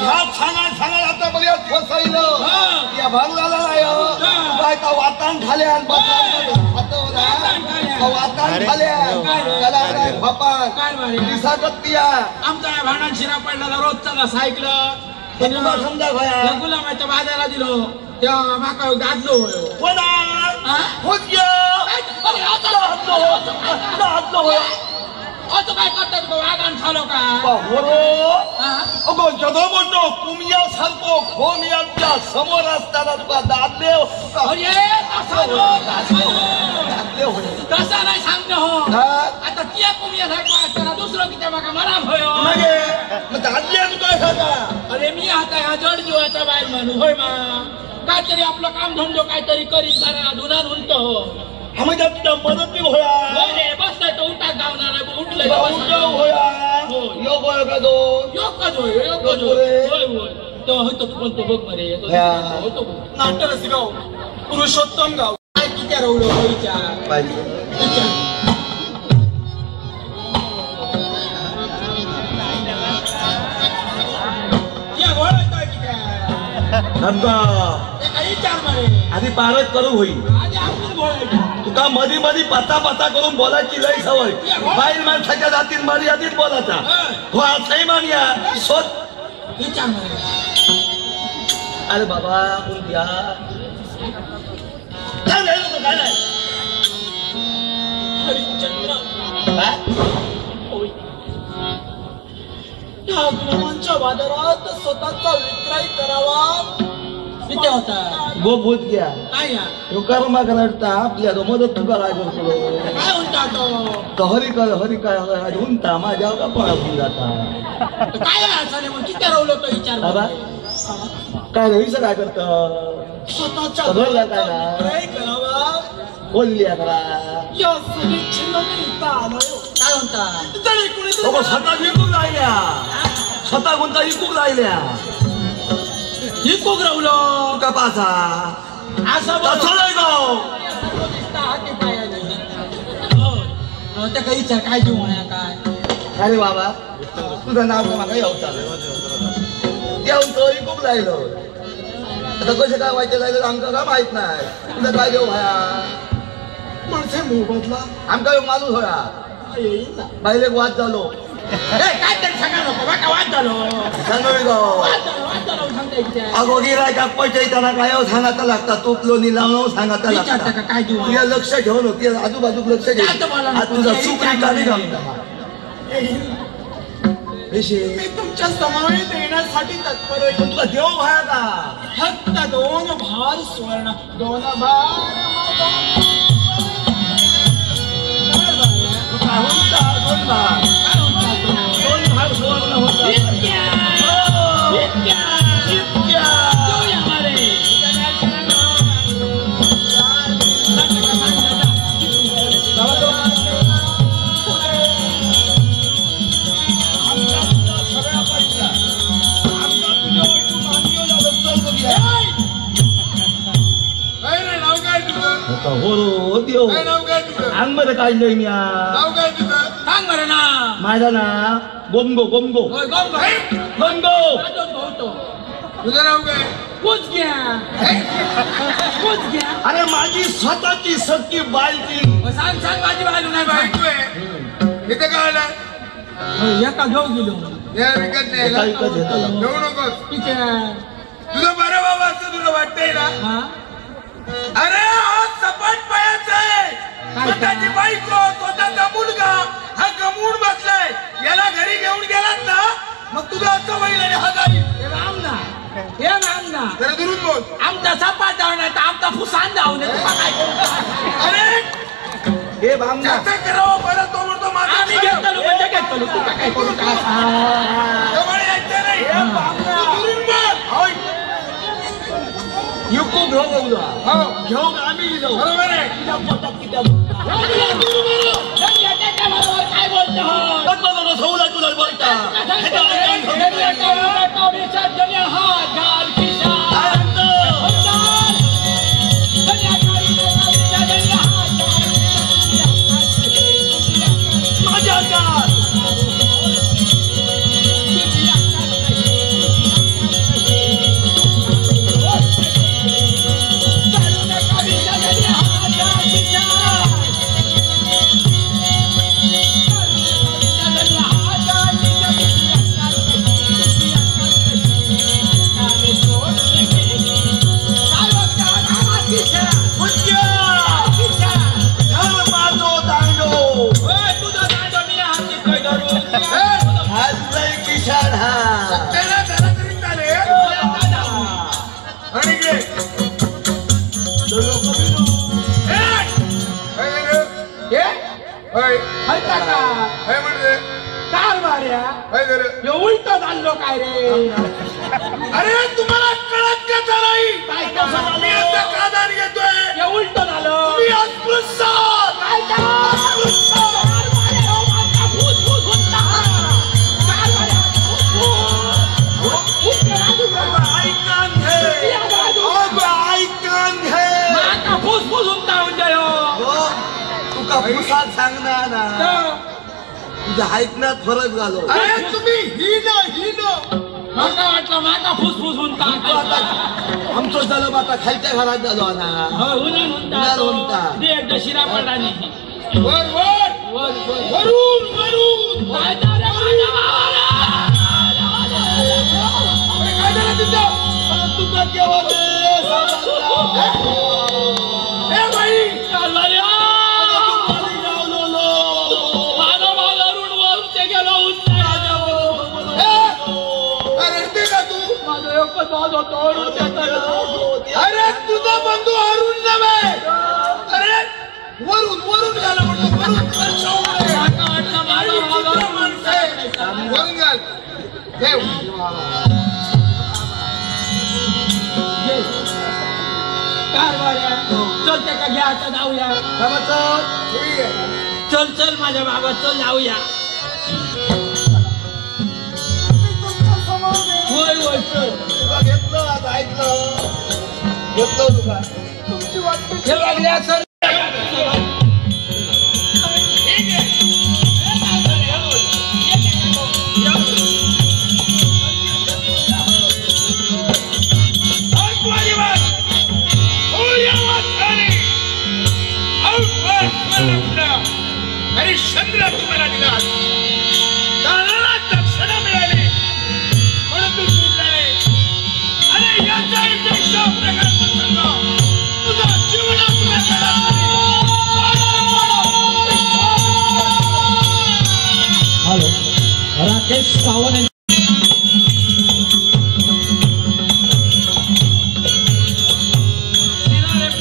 ह्यात सांगा आता बऱ्याच फसायलं या भांगला नाही काय का वातान खाल्या वातान खाल्या त्याला काय बापा दिसागत तिया आमचा भांडण शिरा पडला रोजचा सायकलं समजा भया गुलामाच्या बाजाराला दिलो तेव्हा माका गाजलो असं काय करतात वागण झालो का अगो जदो म्हणतो कुमिया सांगतो खोमियांच्या समोर असताना तुका दादले तसा नाही सांगतो हो आता त्या कुमिया सांगतो दुसरं किती बघा मला भयो दादले काय सांगा अरे मी आता ह्या जड जीवाचा बाहेर माणूस होय मा काहीतरी आपलं काम धंदो काहीतरी करीत जरा धुना धुनतो हो आम्ही तुझ्या मदती होया बसतोय तो उठा गावणार उठलंय होया योग होय का दो योगच होय होय तेव्हा होतो पण तो बघ बरे होतो नाटक गाव पुरुषोत्तम गाव काय किती रवलो विचार आधी पारच करू होईल तुका मधी मधी पता करून बोलायची लई सवय बाईल माणसाच्या जातील मर्यादित बोलायचा तो असंही मानिया अरे बाबा उद्या बाजारात स्वतःचा विक्रय करावा किती होता गो भूत घ्या काय तो कर्मा करता आपल्या मदत तुका काय करतो काय म्हणता तो हरी काय उंटा माझ्या का पळून जाता काय अडचण मग किती रवलो तो विचार बाबा काय रवीच काय करत स्वतःचा विक्रय करावा बोलली करा काय म्हणता स्वतः विकूक राहिल्या स्वतः कोणता विकूक राहिल्या ही कोक रावलो का पासा असं त्या काही विचार काय देऊ म्हणा काय अरे बाबा तुझं नाव मागा येऊचा येऊन तो विकूक राहिलो आता कसे काय व्हायचे जायचं आमचं का माहित नाही तुझं काय देऊ भाया माणसे मोबदला आमका माणूस होया पहिले वाद झालो काय तरी सांगा नको बाका वाद झालो अगो गिरायका पैसे त्याला काय सांगायला लागतात तूपलो निलाव सांगायला लागतात काय देऊ तुझ्या लक्ष ठेवून होती आजूबाजूक लक्ष ठेव तुझा चूक रिकामी मी तुमच्या समावेत येण्यासाठी तत्पर आहे तुला देव भाया का फक्त 2 भार स्वर्ण 2 भार हो देव अंग मध्ये काढलंय मी सांग बरं ना माझा ना गोमगो गोमगो गोमगो तुझं नाव काय कुच घ्या अरे माझी स्वतःची सख्खी बायकी सांग माझी बाजू नाही बाय इथे काय आला एका घेऊन गेलो घेऊ नकोस तुझं बरं बाबा असं तुला वाटतंय ना अरे आज सपाट पायाचा आहे स्वतःची बायको स्वतःचा मुलगा हा गमून बसलाय याला घरी घेऊन गेलात ना मग तुझं असं होईल आणि हजारी हे रामना जरा दुरून बोल आमचा सपाट जाऊन आहे आमचा फुसान जाऊन अरे हे भामना करावं बरं तो म्हणतो माझा मी घेतलो म्हणजे घेतलो तू काय करू युकू घेऊन घेऊन आम्ही जाऊ बरोबर आहे काय बोलतो सौला तुला बोलता छाडा त्याला जरा तरी चालेल आणि गे उलट चाललो काय रे अरे तुम्हाला कळत का नाही काय मी आता कादार घेतोय उलट झालं मी अस्पृश्य काय फुसफुस उंटा म्हणजे तुका फुसात सांगणार ना तुझ्या ऐकण्यात फरक झालो अरे तुम्ही ही न माका वाटलं माका फुसफुस उंटा आमचं झालं आता खालच्या घरात झालो ना उन्हाळ उंटा शिरा पडाने वर वर वर वर वरून वरून काय झालं माझ्या भावाला काय झालं तिथं तुका केव्हा ए बाई कारभारी माझा भाव अरुण वर ते गेलो उंटा अरे ते का तू माझं एकच भाव होतो अरुण त्याचा अरे तुझा बंधू अरुण नव्हे अरे वरून वरून घाला म्हणतो वरून माका वाटलं माझा भाव अरुण वरून घाल ठेव कारभाऱ्या चल त्या का घ्या आता जाऊया चल चल माझ्या बाबा चल जाऊया होय होय चल तुका घेतलं आता ऐकलं घेतलं तुका हे बघल्या चल हरिश्चंद्र तुम्हाला दिला दानाला दक्षिणा मिळाली म्हणून तू सोडलाय अरे याचा पेक्षा प्रकारचा संघ तुझा जीवनात हॅलो राकेश सावंत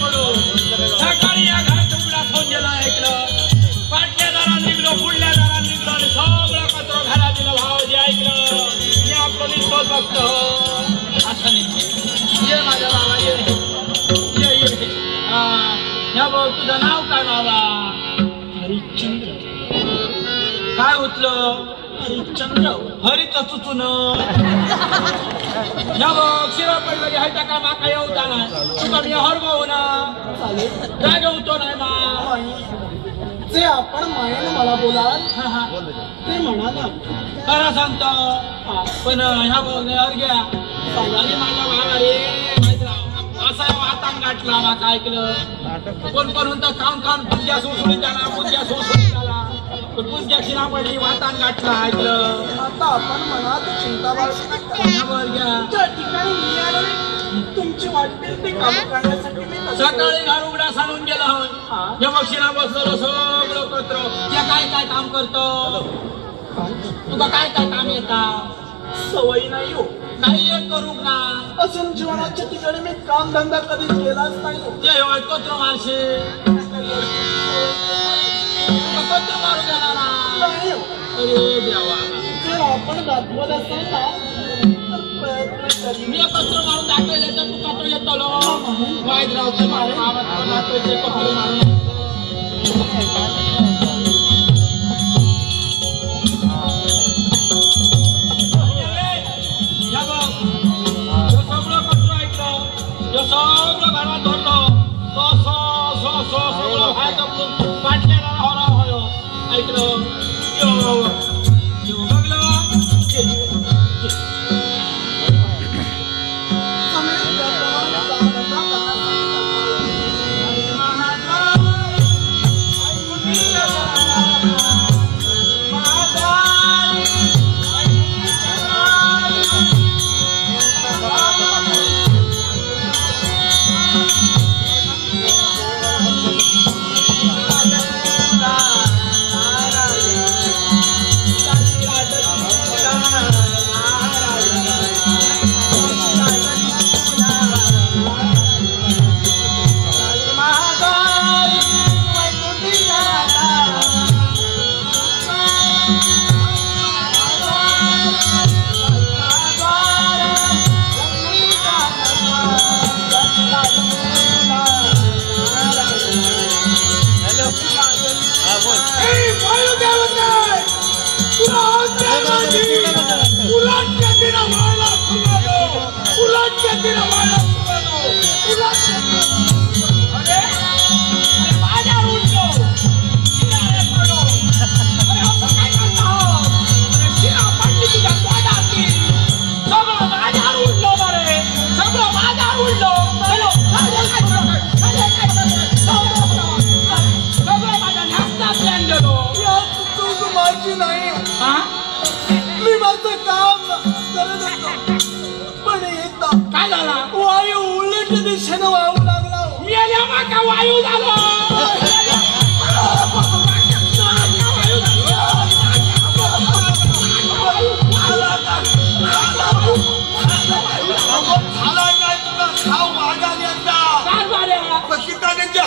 सकाळी या घरात उघडा फोन गेला ऐकलं पाटल्या दारात निघलो पुढल्या दारात निघलो आणि सगळं कचरो घरात दिलं भावाजी ऐकलं मी आपलं निघतो बघतो असं नाही ये माझ्या बाबा ये ये या भाऊ तुझं नाव काय बाबा हरिश्चंद्र काय उठलं हरिश्चंद्र हरिच चुचून या भाऊ शिरा पडलं की हायटा का माका येऊ ना तुका मी हर भाऊ ना जागा होतो नाही मा जे आपण मायेने मला बोलाल ते म्हणा ना खरं सांगतो पण ह्या भाऊ घ्या आणि माझ्या भावा रे असा वातान गाठला माका ऐकलं कोण कोण म्हणतं खाऊन खाऊन पुंज्या सोसुळी त्याला पुंज्या सोसुळी त्याला पुंज्या शिरा पडली वातान गाठला ऐकलं आता आपण मनात चिंता ह्यावर घ्या त्या ठिकाणी मी आलोय. तुमची वाटतील ती कामं करण्यासाठी मी सकाळी घर उघडा सांगून गेला हे मग शिरा बसलो सगळं कचरो त्या काय काय काम करतो तुका काय काय काम येता सवयी नाही हो काही एक करू का असून जीवनाच्या ठिकाणी मी काम धंदा कधीच केलाच नाही हो. ते होय कचरो मारशे कचरो मारू गेला ना नाही हो. अरे देवा जर आपण दाखवत असाल ना तर प्रयत्न करीन. मी कचरो मारून दाखवले तर तू कचरो येतो वाईट राहतो माझ्या गावात दाखवायचे कचरो मारून सगळं घरात धरलो सगळं व्हायचं पाटल्याला हरा होयो ऐकलं बघलं तिला वाढलं तुला अरे माझ्या उलटो शिरा रे पडो अरे असं काय करता अरे शिरा पडली तुझ्या तोंडाची सगळं माझ्यावर उडलो बरे सगळं माझ्यावर उडलो सगळं माझ्या नाश्त्यात प्लॅन गेलो चूक माझी नाही हा मी माझं काम करत होतो पण एकदा काय झाला वायू उलट दिशेनं वाहू लागला मी आल्या माका वायू झालो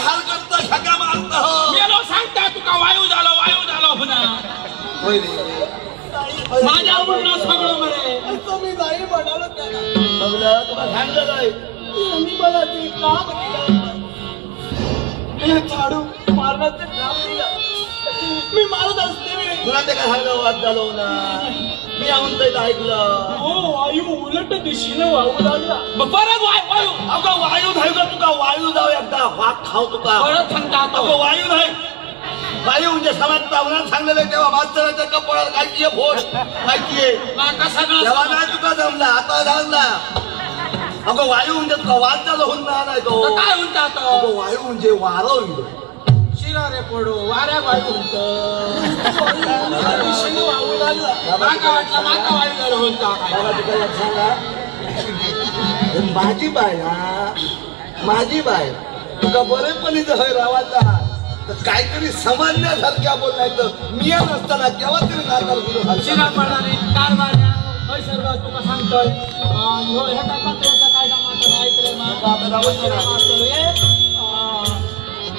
हाल करता शका मारता मेलो सांगता तुका वायू झालो पुन्हा माझ्या उडलं सगळं मरे असं मी नाही म्हणालो त्याला बघलं तुला सांगलं नाही मी मला ते काम केलं झाडू मारण्याचं काम दिलं मी मारत असते तुला ते काय सांगलं वाद झालो ना मी म्हणतोय ऐकलं हो वायू उलट दिशेनं वाहू लागला परत वायू अगं वायू नाही का तुका वायू जाऊ एकदा वाघ खाऊ तुका परत सांगता अगं वायू नाही वायू म्हणजे समाज पाहुण्यात सांगलेलं तेव्हा मास्तराच्या कपड्यात काय किये फोड काय किये माका सगळं तेव्हा नाही तुका जमला आता जमला अगं वायू म्हणजे तुका वाद झालं होऊन नाही तो काय म्हणता तो अगं वायू म्हणजे वारं होईल शिरा रे पडो वाऱ्या वायू म्हणतं दिशेनं वाहू लागला माका वाटलं माका वायू झालं म्हणता मला तुका एक सांगा माझी बाय हा माझी बाय तुका बरेपणी जर रावाचा तर काहीतरी समजण्यासारख्या बोलायचं मी नसताना केव्हा तरी नाकार शिरा पडाने कारभाऱ्या होय सर्व तुका सांगतोय ह्यो ह्या काय पत्र्याचा कायदा मात्र ऐकलंय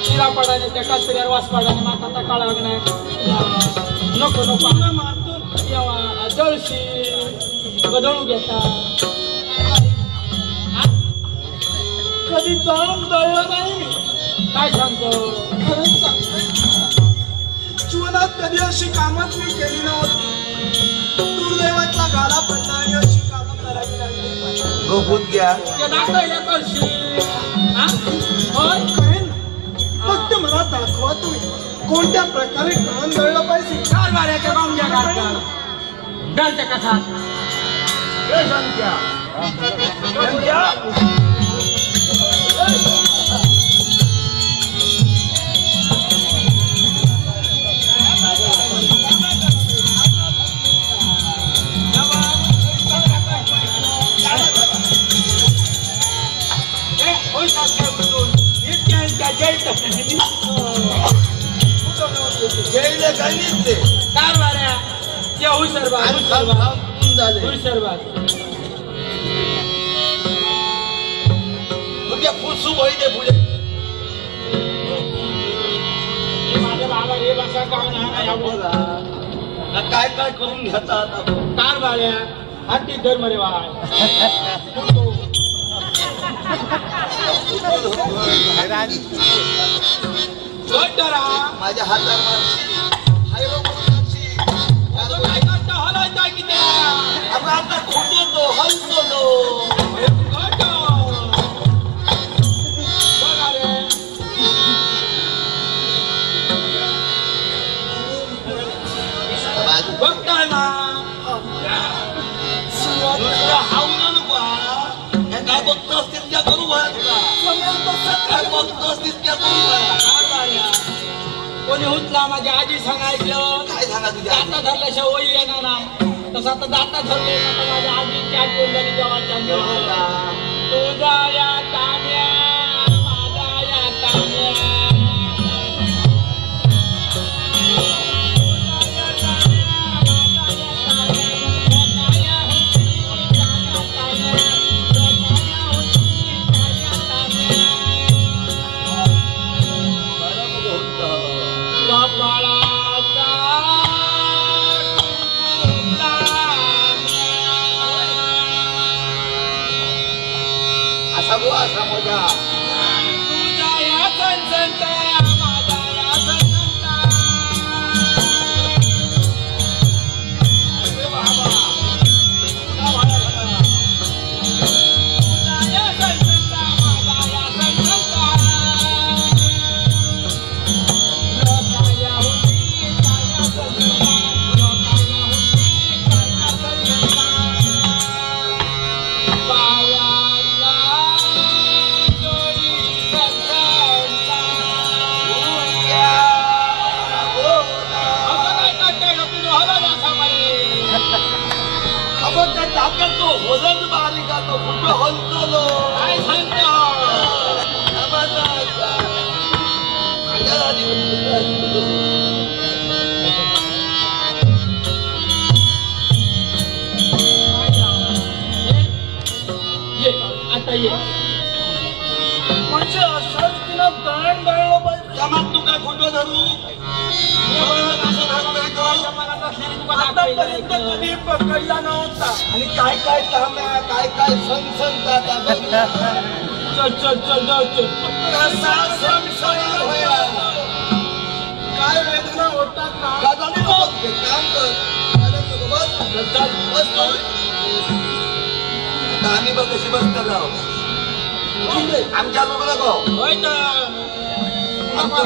शिरा पडाने त्या कात्र्यावर वास पडाने माका आता काळाग नाही नको नको आम्ही मारतो जळशी बदळू घेता कधी जाऊन दळलं नाही मी काय सांगतो खरंच सांगतोय जीवनात कधी अशी कामच मी केली नव्हती दुर्दैवाचा गाला पडला आणि अशी कामं करावी लागली गोपूत घ्या ते दाखवल्या करशी होय करेन फक्त मला दाखवा तुम्ही कोणत्या प्रकारे कळण दळलं पाहिजे कारभाऱ्याच्या गावच्या घालतात घालच्या कथात हे संख्या संख्या जैले काही निघते कारभाऱ्या ते हुसरबाज झाले हुसरबाज तुझ्या फुसू बहिजे पुढे माझ्या बाबा हे भाषा काम काय काय करून घेतात कारभाऱ्या हाती धर्म रे बाय माझ्या हातात काय करता हलायचा की त्या आता खोटो तो हलतो तो बघताय ना हावलं नको काय बघतोस तितक्या करू काय बघतोस तितक्या करू कोणी उठला माझ्या आजी सांगायचं काय सांगा तुझ्या दाता धरल्याशिवाय ओळी येणार ना तसं आता दाता धरले आता माझ्या आजीची आठवण झाली जेव्हा तुझा या तान्या माझा या तान्या असा गो असा मजा तुझा या संसंता माझा या संसंता बाबा तुझा या तो त्या टाक्यात तो वजन बारीक तो कुठं हलतो काय सांगतो ये आता ये म्हणजे असं तिला दळण दळलं पाहिजे. जमात तू काय खोटं धरू आतापर्यंत कधी पकडला नव्हता. आणि काय काय काम काय काय सण काय वेदना होतात ना. काम कर आम्ही बघ कशी बसतो गाव आमच्या बघू नको होय तर आमच्या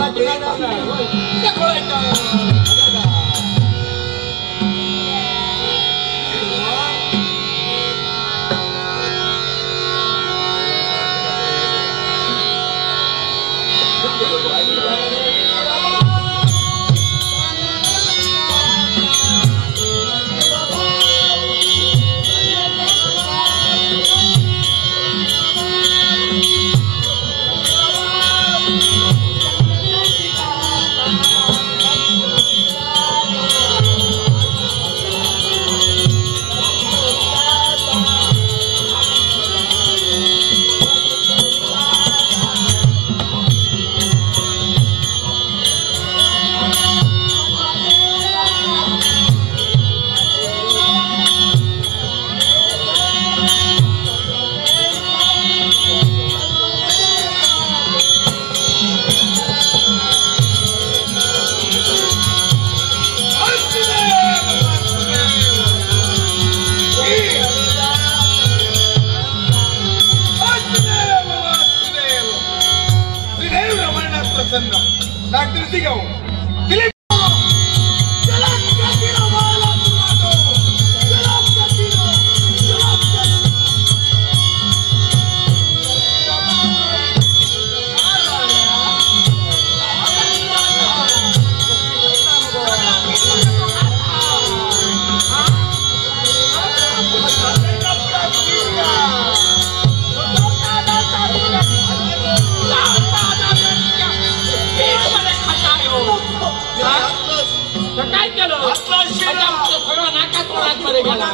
काय केलं सगळं नाकात मध्ये गेला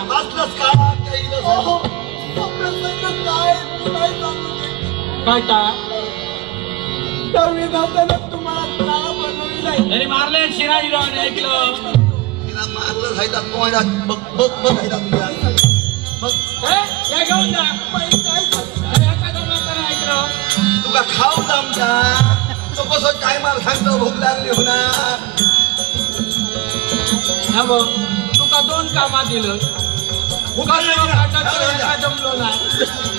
काय त्या विधात्यानं तुम्हाला काय बनवलंय. तरी मारले शिरा हिरो ऐकलं तिला मारलं खायचा कोणाला बघ बघ बघ खायचा हे घेऊन जा ऐकलं तुका खाऊ आमचा तो कसं काय मार सांगतो भूक लागली होणार हा बघ तुका 2 कामात दिलं जमलो ना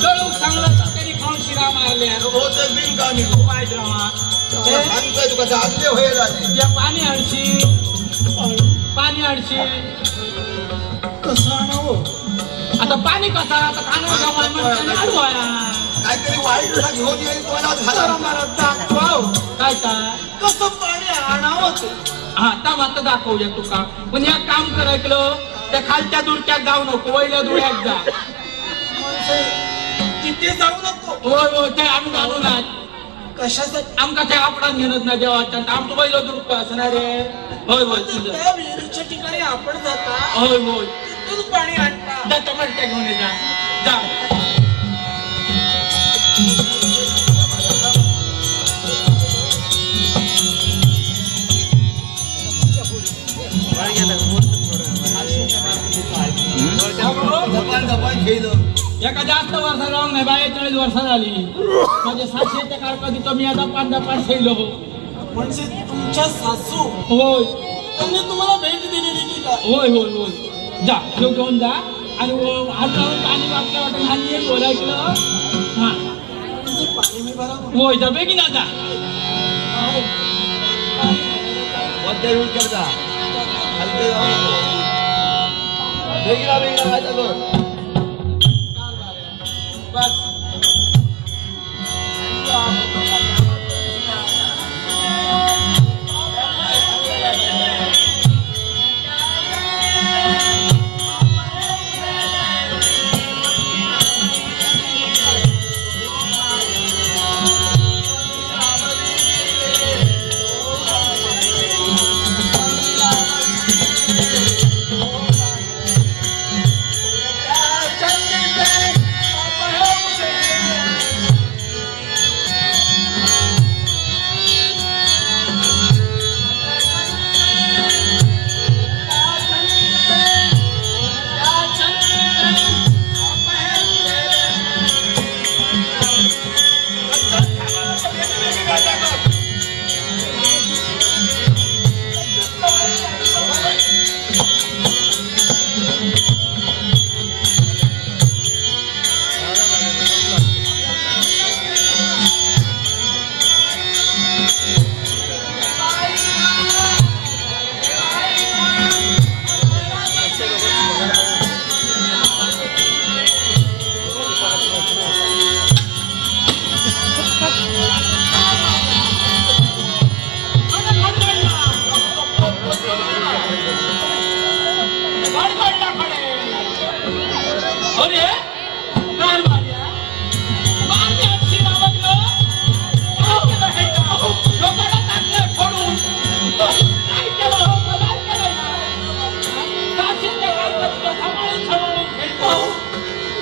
जळू चांगलं तरी खाऊन शिरा मारल्या होते बिन का निघू सांगतोय तुका जागले होय झाले त्या पाणी आणशी कसं आणावं. आता पाणी कसा आता खाणं अडवाया काहीतरी वाईट घेऊन येईल कोणाला झाला मला दाखवाव काय कसं पाणी आणावं ते. हा ता मात्र दाखवूया तुका पण या काम कर ऐकलं त्या खालच्या दुडक्यात जाऊ नको वैल्या दुड्यात जा तिथे जाऊ नको. होय होय ते आम्ही घालू ना कशासाठी. आमका ते आपणात घेणत नाही देवाच्या आमचं पहिलं दुरुस्त असणार रे होय होय तुझं त्या विहिरीच्या ठिकाणी आपण जाता होय होय तिथून पाणी आणता. जा टमाटे घेऊन ये जा एका जास्त वर्ष राहून नाही 42 वर्ष झाली माझ्या सासूच्या काळ कधी कमी आता 5 ठेवलो म्हणजे तुमच्या सासू होय त्यांनी तुम्हाला भेट दिलेली की काय. होय होय होय जा घेऊन जा आणि हात लावून पाणी वाटलं वाटून आणि एक बोलायचं हा म्हणजे पाणी मी भरा होय जा बेगी ना जा बस अरे काय मार्या मार्या शिरा बघलो काय केलं हे लोकांना टाकले फोडून काय केलं हो काय केलं काशीचे काय करतो सांभाळून खेळतो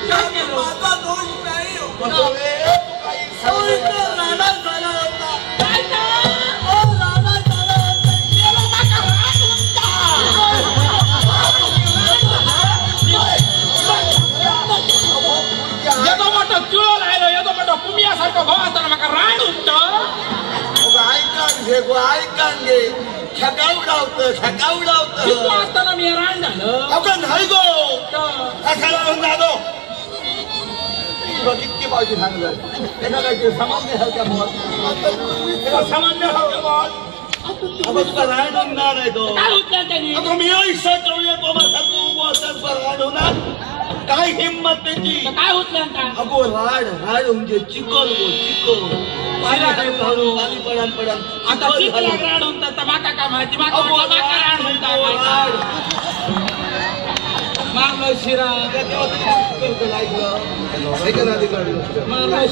काय केलं माझा दोष नाही हो. बसवले, तू काही अहो, सांगू इथं नका. राडा झाला होता. काय ना अहो, राडा झाला होता. गेलो नका राग उंटा येतो मोठं चुळो लायलो येतो मोठं कुमियासारखं भाव असताना माका राड उठतं ऐकान घे गो ऐकान घे खेका उडावतं शिकू असताना मी राड झालं अगं नाही गो तर कशाला म्हणून जातो किती पावती सांगलं त्याला काय सामान्य बोल अगं तुका राड होणार आहे तो काय उठलं त्यांनी अगं मी आयुष्यात ठेवले राड होणार काय हिंमत त्याची काय उठलं का अगो राड म्हणजे चिकल गो चिकल पाणी पडन आता चिकला राड म्हणतात तर माका काय माहिती माका राड म्हणतात मारलो शिरा मारलो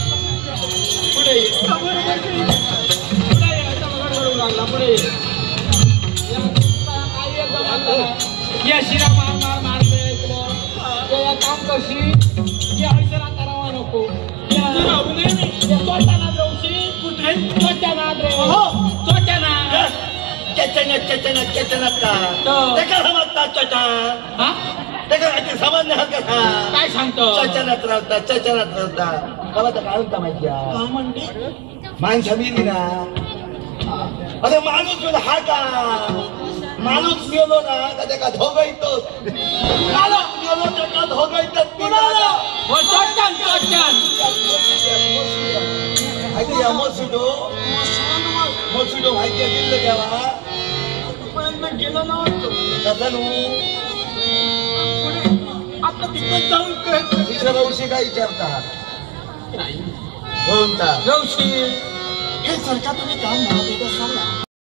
पुढे ये. पुढे ये. आता बघा रडू लागला पुढे ये. काही एकदम आता या शिरा मार या काम करशी या हयसरा करावा नको या स्वतःना जाऊशी कुठे स्वतःना रे हो स्वतःना हा सामान्य काय सांगतो चचनात राहता कवा तर काय होता माहिती का म्हणते माणसा मिली ना अरे माणूस हा का माणूस गेलो ना का त्याका धोगायतोच माणूस गेलो त्याका धोगायतच हो चोटकान चोटकान माहिती आहे मोसुडो माहिती आहे दिलं तेव्हा पण गेलो नव्हतो. तसं नू आता तिकडे जाऊन कळत विचारवशी काय विचारता म्हणता रवशी हे सरकार तुम्ही काम महादेव सांगा